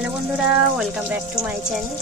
Hello বন্ধুরা, welcome back to my channel.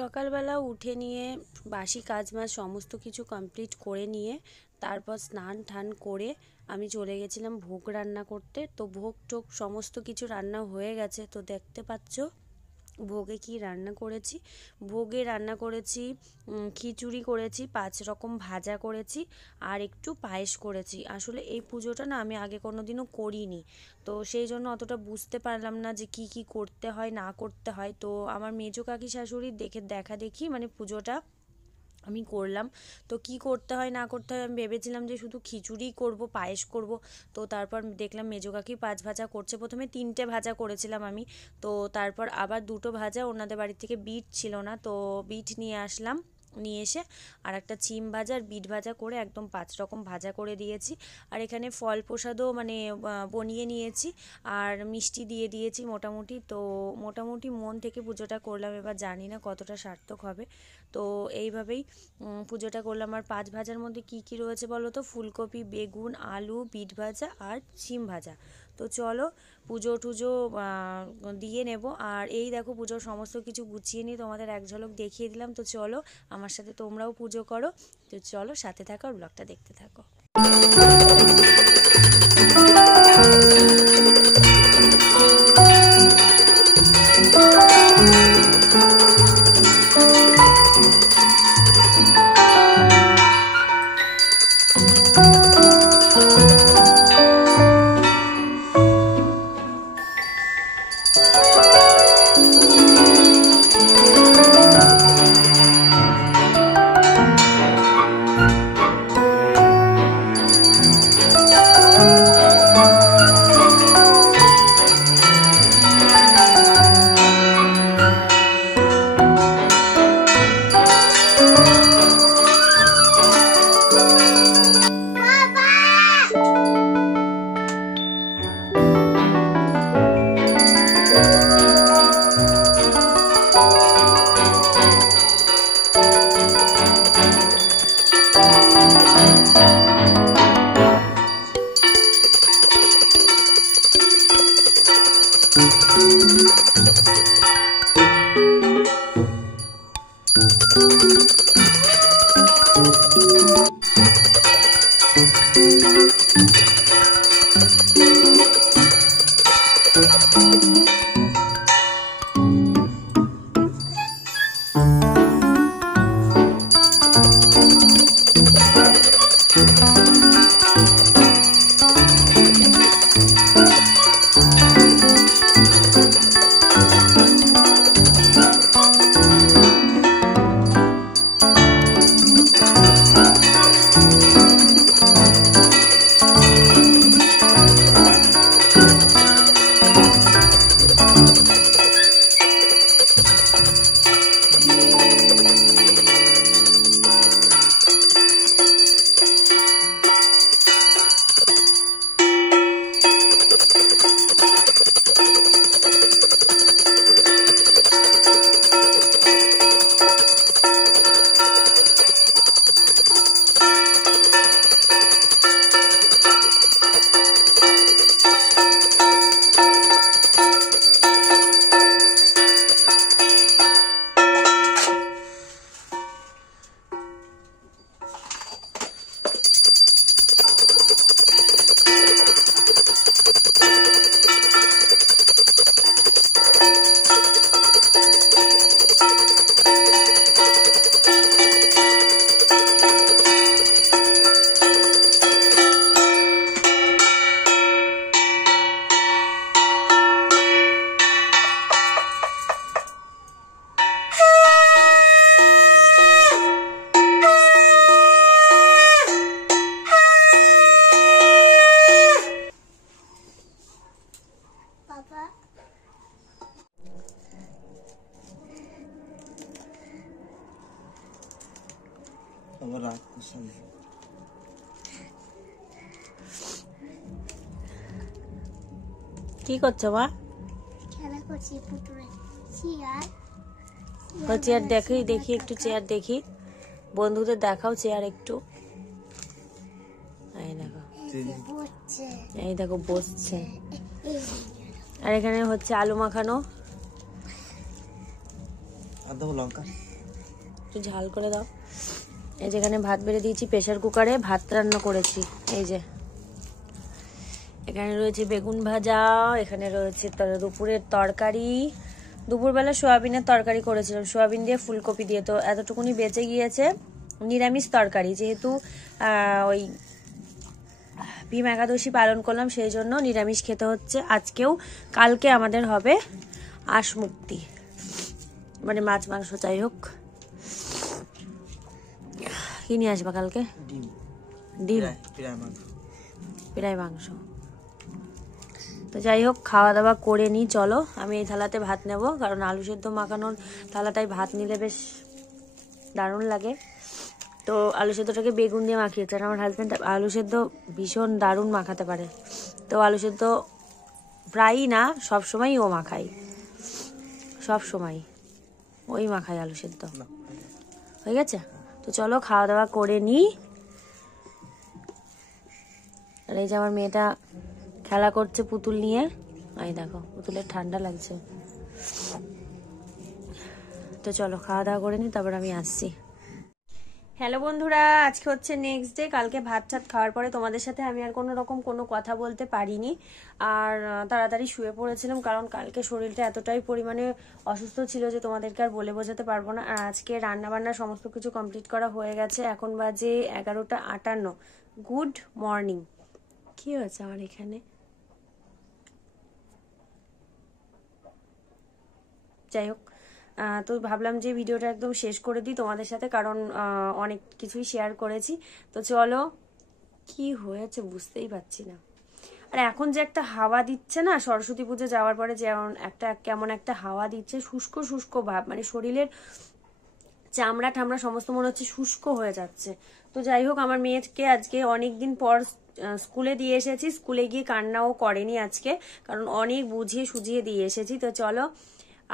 সকালবেলা উঠে নিয়ে বাসি কাজবাজ সমস্ত কিছু কমপ্লিট করে নিয়ে তারপর স্নান টান করে আমি চলে গেছিলাম ভোগ রান্না করতে। তো ভোগ টোগ সমস্ত কিছু রান্না হয়ে গেছে। তো দেখতে পাচ্ছ ভোগে কি রান্না করেছি। ভোগে রান্না করেছি খিচুড়ি করেছি, 5 রকম ভাজা করেছি, আর একটু পায়েস করেছি। আসলে এই পুজোটা না আমি আগে কোনোদিনও করিনি, তো সেই জন্য অতটা বুঝতে পারলাম না যে কি কি করতে হয় না করতে হয়। তো আমার মেজো কাকি শাশুড়ির দেখা দেখি মানে পুজোটা আমি করলাম। তো কি করতে হয় না করতে হয় আমি ভেবেছিলাম যে শুধু খিচুড়িই করব, পায়েস করব। তো তারপর দেখলাম মেজো কাকি 5 ভাজা করছে। প্রথমে 3টে ভাজা করেছিলাম আমি, তো তারপর আবার 2টো ভাজা, ওনাদের বাড়ি থেকে বিট ছিল না তো বিট নিয়ে আসলাম। নিয়ে এসে আর একটা চিম ভাজা আর বিট ভাজা করে একদম 5 রকম ভাজা করে দিয়েছি। আর এখানে ফল প্রসাদও মানে বনিয়ে নিয়েছি আর মিষ্টি দিয়ে দিয়েছি মোটামুটি। তো মোটামুটি মন থেকে পুজোটা করলাম, এবার জানি না কতটা সার্থক হবে। তো এইভাবেই পুজোটা করলাম। আর 5 ভাজার মধ্যে কি কি রয়েছে বলো তো? ফুলকপি, বেগুন, আলু, বিট ভাজা আর শিম ভাজা। তো চলো পুজো টুজো দিয়ে নেব। আর এই দেখো পুজোর সমস্ত কিছু গুছিয়ে নিয়ে তোমাদের এক ঝলক দেখিয়ে দিলাম। তো চলো আমার সাথে তোমরাও পুজো করো। তো চলো সাথে থাকো আর ব্লগটা দেখতে থাকো। কি করছো মা? খেলা করছি পুতুলে। চেয়ার চেয়ার দেখি দেখি একটু চেয়ার দেখি, বন্ধুদের দেখাও চেয়ার একটু। এই দেখো এই দেখো বসছে। আর এখানে হচ্ছে আলু মাখানো, লঙ্কা একটু ঝাল করে দাও। এই যেখানে ভাত বেড়ে দিয়েছি, প্রেসার কুকারে ভাত রান্না করেছি। এই যে এখানে রয়েছে বেগুন ভাজা, এখানে রয়েছে দুপুরের তরকারি। দুপুরবেলা সোয়াবিনের তরকারি করেছিলাম, সোয়াবিন দিয়ে ফুলকপি দিয়ে, তো এতটুকুনি বেঁচে গিয়েছে। নিরামিষ তরকারি, যেহেতু ওই ভীম একাদশী পালন করলাম সেই জন্য নিরামিষ খেতে হচ্ছে আজকেও। কালকে আমাদের হবে আঁশ মুক্তি, মানে মাছ মাংস যাই হোক। কি নিয়ে আসবা কালকে? ডিম, প্রায় মাংস। তো যাই হোক খাওয়া দাওয়া করে নিই চলো। আমি এই থালাতে ভাত নেব, কারণ আলু সেদ্ধ মাখানোর থালাটাই ভাত নিলে বেশ দারুণ লাগে। তো আলু সেদ্ধটাকে বেগুন দিয়ে মাখিয়েছে, আর আমার হাজব্যান্ড আলু সেদ্ধ ভীষণ দারুণ মাখাতে পারে। তো আলু সেদ্ধ প্রায়ই না, সবসময়ই ও মাখায়, সব সময় ওই মাখায় আলু সেদ্ধ। হয়ে গেছে, তো চলো খাওয়া দাওয়া করে নিই। আর এই যে আমার মেয়েটা খেলা করছে পুতুল নিয়ে, এই দেখো পুতুলের ঠান্ডা লাগছে। তো চলো খাওয়া দাওয়া করে নিই, তারপর আমি আসছি। হ্যালো বন্ধুরা, আজকে হচ্ছে নেক্সট ডে। কালকে ভাত টাত খাওয়ার পরে তোমাদের সাথে আমি আর কোনো রকম কোনো কথা বলতে পারিনি, আর তাড়াতাড়ি শুয়ে পড়েছিলাম, কারণ কালকে শরীরটা এতটাই পরিমাণে অসুস্থ ছিল যে তোমাদেরকে আর বলে বোঝাতে পারবো না। আর আজকে রান্নাবান্না সমস্ত কিছু কমপ্লিট করা হয়ে গেছে, এখন বাজে 11:58। Good morning. কি হয়েছে আমার এখানে? যাই হোক, তো ভাবলাম যে ভিডিওটা একদম শেষ করে দিই তোমাদের সাথে, কারণ অনেক কিছুই শেয়ার করেছি। তো চলো, কি হয়েছে বুঝতেই পারছি না। আর এখন যে একটা হাওয়া দিচ্ছে না, সরস্বতী পুজো যাওয়ার পরে যেমন একটা কেমন একটা হাওয়া দিচ্ছে, শুষ্ক শুষ্ক ভাব, মানে শরীরের চামড়া ঠামড়া সমস্ত মনে হচ্ছে শুষ্ক হয়ে যাচ্ছে। তো যাই হোক, আমার মেয়েকে আজকে অনেকদিন পর স্কুলে দিয়ে এসেছি। স্কুলে গিয়ে কান্নাও করেনি আজকে, কারণ অনেক বুঝিয়ে সুঝিয়ে দিয়ে এসেছি। তো চলো,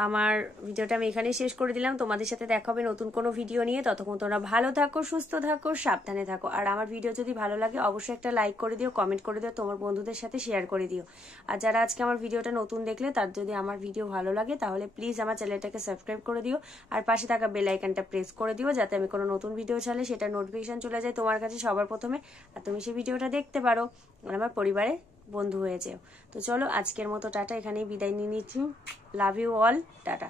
আমার ভিডিওটা আমি এখানেই শেষ করে দিলাম। তোমাদের সাথে দেখা হবে নতুন কোনো ভিডিও নিয়ে। ততক্ষণ তোমরা ভালো থাকো, সুস্থ থাকো, সাবধানে থাকো। আর আমার ভিডিও যদি ভালো লাগে অবশ্যই একটা লাইক করে দিও, কমেন্ট করে দিও, তোমার বন্ধুদের সাথে শেয়ার করে দিও। আর যারা আজকে আমার ভিডিওটা নতুন দেখলে, তার যদি আমার ভিডিও ভালো লাগে তাহলে প্লিজ আমার চ্যানেলটাকে সাবস্ক্রাইব করে দিও, আর পাশে থাকা বেল আইকনটা প্রেস করে দিও, যাতে আমি কোনো নতুন ভিডিও ছাড়লে সেটা নোটিফিকেশন চলে যায় তোমার কাছে সবার প্রথমে, আর তুমি সেই ভিডিওটা দেখতে পারো, আর আমার পরিবারে বন্ধু হয়ে যেও। তো চলো, আজকের মতো টাটা, এখানেই বিদায় নিয়ে নিচ্ছি। Love you all, tata.